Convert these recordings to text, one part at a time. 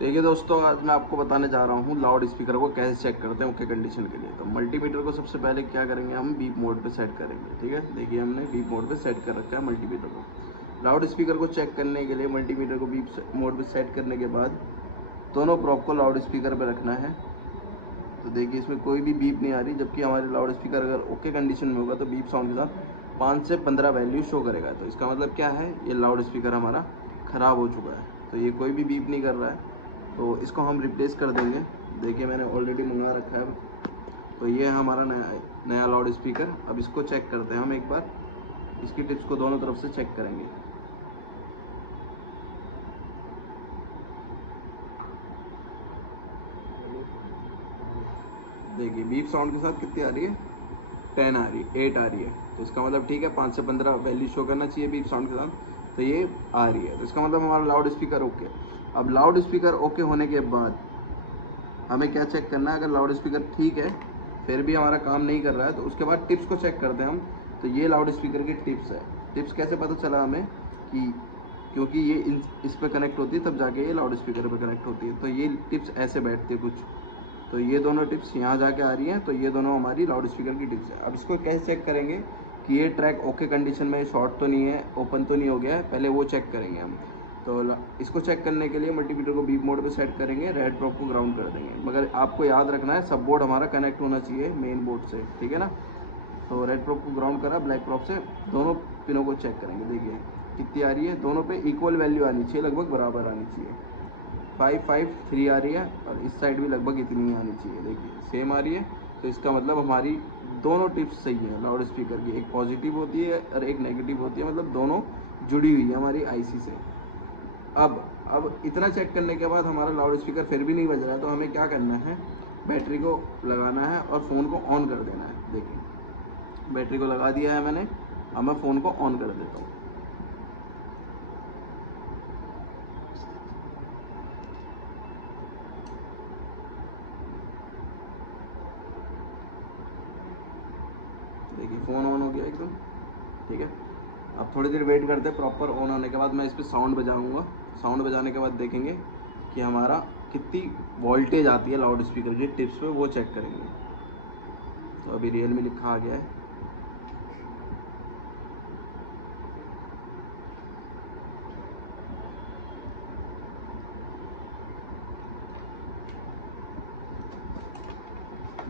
देखिए दोस्तों, आज मैं आपको बताने जा रहा हूँ लाउड स्पीकर को कैसे चेक करते हैं ओके कंडीशन के लिए। तो मल्टीमीटर को सबसे पहले क्या करेंगे, हम बीप मोड पे सेट करेंगे। ठीक है, देखिए हमने बीप मोड पे सेट कर रखा है मल्टीमीटर को। लाउड स्पीकर को चेक करने के लिए मल्टीमीटर को बीप मोड पे सेट करने के बाद दोनों प्रॉप को लाउड स्पीकर पर रखना है। तो देखिए इसमें कोई भी बीप नहीं आ रही, जबकि हमारे लाउड स्पीकर अगर ओके कंडीशन में होगा तो बीप साउंड के साथ 5 से 15 वैल्यू शो करेगा। तो इसका मतलब क्या है, ये लाउड स्पीकर हमारा ख़राब हो चुका है। तो ये कोई भी बीप नहीं कर रहा है, तो इसको हम रिप्लेस कर देंगे। देखिए मैंने ऑलरेडी मंगा रखा है। तो ये है हमारा नया लाउड स्पीकर। अब इसको चेक करते हैं हम एक बार, इसकी टिप्स को दोनों तरफ से चेक करेंगे। देखिए बीप साउंड के साथ कितनी आ रही है, 10 आ रही है, 8 आ रही है। तो इसका मतलब ठीक है, 5 से 15 वैल्यू शो करना चाहिए बीप साउंड के साथ। तो ये आ रही है, तो इसका मतलब हमारा लाउड स्पीकर ओके। अब लाउड स्पीकर ओके होने के बाद हमें क्या चेक करना है, अगर लाउड स्पीकर ठीक है फिर भी हमारा काम नहीं कर रहा है तो उसके बाद टिप्स को चेक करते हैं हम। तो ये लाउड स्पीकर की टिप्स है। टिप्स कैसे पता चला हमें कि क्योंकि ये इस पर कनेक्ट होती है तब जाके ये लाउड स्पीकर पर कनेक्ट होती है। तो ये टिप्स ऐसे बैठती है कुछ। तो ये दोनों टिप्स यहाँ जाके आ रही हैं, तो ये दोनों हमारी लाउड स्पीकर की टिप्स है। अब इसको कैसे चेक करेंगे कि ये ट्रैक ओके कंडीशन में शॉर्ट तो नहीं है, ओपन तो नहीं हो गया है, पहले वो चेक करेंगे हम। तो इसको चेक करने के लिए मल्टीमीटर को बीप मोड पे सेट करेंगे, रेड प्रॉप को ग्राउंड कर देंगे। मगर आपको याद रखना है सब बोर्ड हमारा कनेक्ट होना चाहिए मेन बोर्ड से, ठीक है ना। तो रेड प्रॉप को ग्राउंड करा, ब्लैक प्रॉप से दोनों पिनों को चेक करेंगे। देखिए कितनी आ रही है, दोनों पे इक्वल वैल्यू आनी चाहिए, लगभग बराबर आनी चाहिए। 5 5 3 आ रही है और इस साइड भी लगभग इतनी ही आनी चाहिए। देखिए सेम आ रही है। तो इसका मतलब हमारी दोनों टिप्स सही है लाउड स्पीकर की, एक पॉजिटिव होती है और एक नेगेटिव होती है, मतलब दोनों जुड़ी हुई है हमारी आईसी से। अब इतना चेक करने के बाद हमारा लाउड स्पीकर फिर भी नहीं बज रहा है, तो हमें क्या करना है, बैटरी को लगाना है और फ़ोन को ऑन कर देना है। देखिए बैटरी को लगा दिया है मैंने, अब मैं फ़ोन को ऑन कर देता हूँ। देखिए फ़ोन ऑन हो गया एकदम, ठीक है। अब थोड़ी देर वेट करते हैं, प्रॉपर ऑन होने के बाद मैं इस पर साउंड बजाऊँगा। साउंड बजाने के बाद देखेंगे कि हमारा कितनी वोल्टेज आती है लाउड स्पीकर की टिप्स पे, वो चेक करेंगे। तो अभी रियलमी लिखा आ गया है।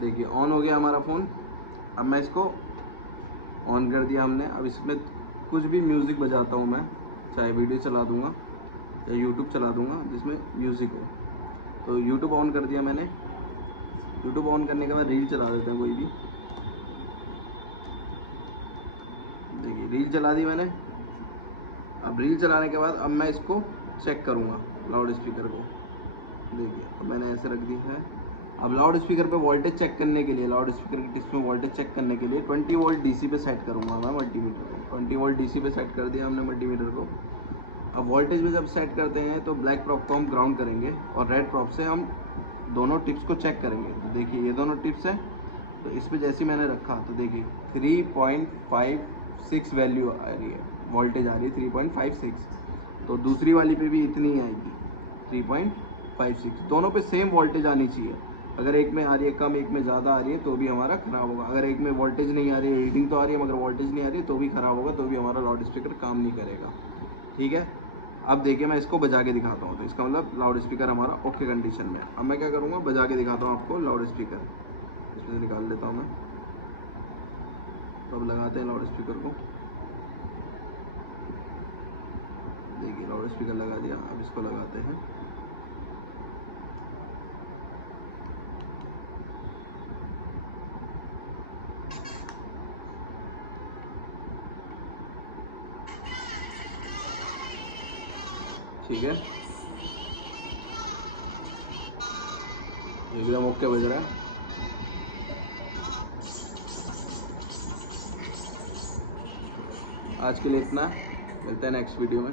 देखिए ऑन हो गया हमारा फ़ोन। अब मैं इसको ऑन कर दिया हमने। अब इसमें कुछ भी म्यूज़िक बजाता हूँ मैं, चाहे वीडियो चला दूँगा या यूट्यूब चला दूँगा जिसमें म्यूज़िक हो। तो यूट्यूब ऑन कर दिया मैंने। यूट्यूब ऑन करने के बाद रील चला देते हैं कोई भी। देखिए रील चला दी मैंने। अब रील चलाने के बाद अब मैं इसको चेक करूँगा लाउड स्पीकर को। देखिए अब मैंने ऐसे रख दी है। अब लाउड स्पीकर पे वोल्टेज चेक करने के लिए, लाउड स्पीकर की टिप्स में वोल्टेज चेक करने के लिए 20 वोल्ट डीसी पे सेट करूँगा मैं मल्टीमीटर को। 20 वोल्ट डीसी पे सेट कर दिया हमने मल्टीमीटर को। अब वोल्टेज में जब सेट करते हैं तो ब्लैक प्रॉप को हम ग्राउंड करेंगे और रेड प्रॉप से हम दोनों टिप्स को चेक करेंगे। तो देखिए ये दोनों टिप्स हैं, तो इस पर जैसे मैंने रखा तो देखिए 3.56 वैल्यू आ रही है, वोल्टेज आ रही है 3.56। तो दूसरी वाली पे भी इतनी ही आएगी 3.56। दोनों पे सेम वोल्टेज आनी चाहिए। अगर एक में आ रही है कम, एक में ज़्यादा आ रही है तो भी हमारा ख़राब होगा। अगर एक में वोल्टेज नहीं आ रही है, रीडिंग तो आ रही है मगर वोल्टेज नहीं आ रही है, तो भी ख़राब होगा, तो भी हमारा लाउड स्पीकर काम नहीं करेगा। ठीक है। अब देखिए मैं इसको बजा के दिखाता हूँ, तो इसका मतलब लाउड स्पीकर हमारा ओके कंडीशन में है। अब मैं क्या करूँगा, बजा के दिखाता हूँ आपको लाउड स्पीकर। इसमें से निकाल लेता हूँ मैं। तो अब लगाते हैं लाउड स्पीकर को। देखिए लाउड स्पीकर लगा दिया। अब इसको लगाते हैं। ठीक है, एकदम ओके बज रहा है। आज के लिए इतना, मिलते हैं नेक्स्ट वीडियो में।